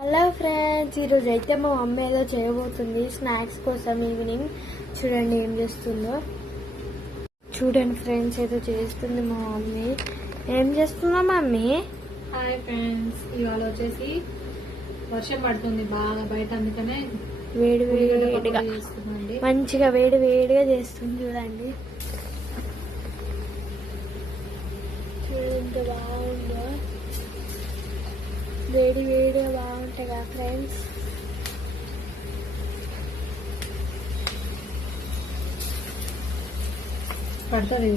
Hello friends ఈరోజు అయితే మా మమ్మీ ఏదో చేయబోతుంది స్నాక్స్ కోసం ఈవినింగ్. చూడండి ఏం చేస్తుందో. చూడండి ఫ్రెండ్స్ ఏదో చేస్తుంది మా మమ్మీ. ఏం చేస్తుందా మమ్మీ? హాయ్ ఫ్రెండ్స్ ఇవాళ వచ్చేసి వర్షం పడుతుంది బాగా బయట అందుకనే వేడి వేడిగా. చేస్తున్నాండి మంచిగా వేడి వేడిగా చేస్తుంది చూడండి. చూడండి బాగుందో. వేడి వేడిగా బాగుంటాయి కదా ఫ్రెండ్స్. పడుతుంది.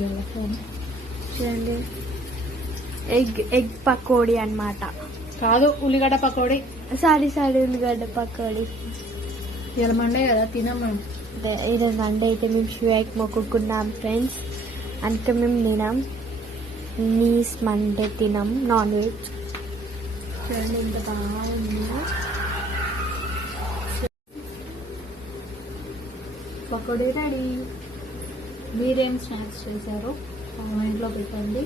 చూడండి. ఎగ్ ఎగ్ పకోడీ అన్నమాట. కాదు ఉల్లిగడ్డ పకోడీ. సారీ సారీ ఉల్లిగడ్డ పకోడీ. ఇవాళ మండే కదా తినాం మనం. ఈరోజు మండే అయితే మేము షుయాక్ మొక్కుకున్నాం ఫ్రెండ్స్. అందుకే మేము తినాం. నీస్ మండే తినాం నాన్ వెజ్. చూడండి ఇంత బాగుంది. పకోడీ రెడీ. మీరేం స్నాక్స్ చేశారో? కామెంట్లో పెట్టండి.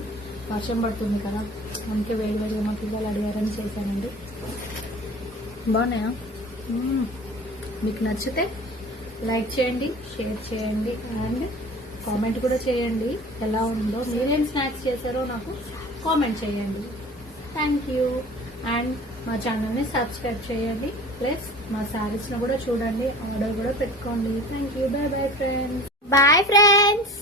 వర్షం పడుతుంది కదా అందుకే వేడి వేడిగా మా పిల్లలు అడిగారని చేశానండి. బాగున్నాయా? మీకు నచ్చితే లైక్ చేయండి షేర్ చేయండి అండ్ కామెంట్ కూడా చేయండి. ఎలా ఉందో మీరేం స్నాక్స్ చేశారో నాకు కామెంట్ చేయండి. Thank you. అండ్ మా ఛానల్ని సబ్స్క్రైబ్ చేయండి. ప్లస్ మా శారీస్ను కూడా చూడండి. ఆర్డర్ కూడా పెట్టుకోండి. Thank you bye bye friends bye friends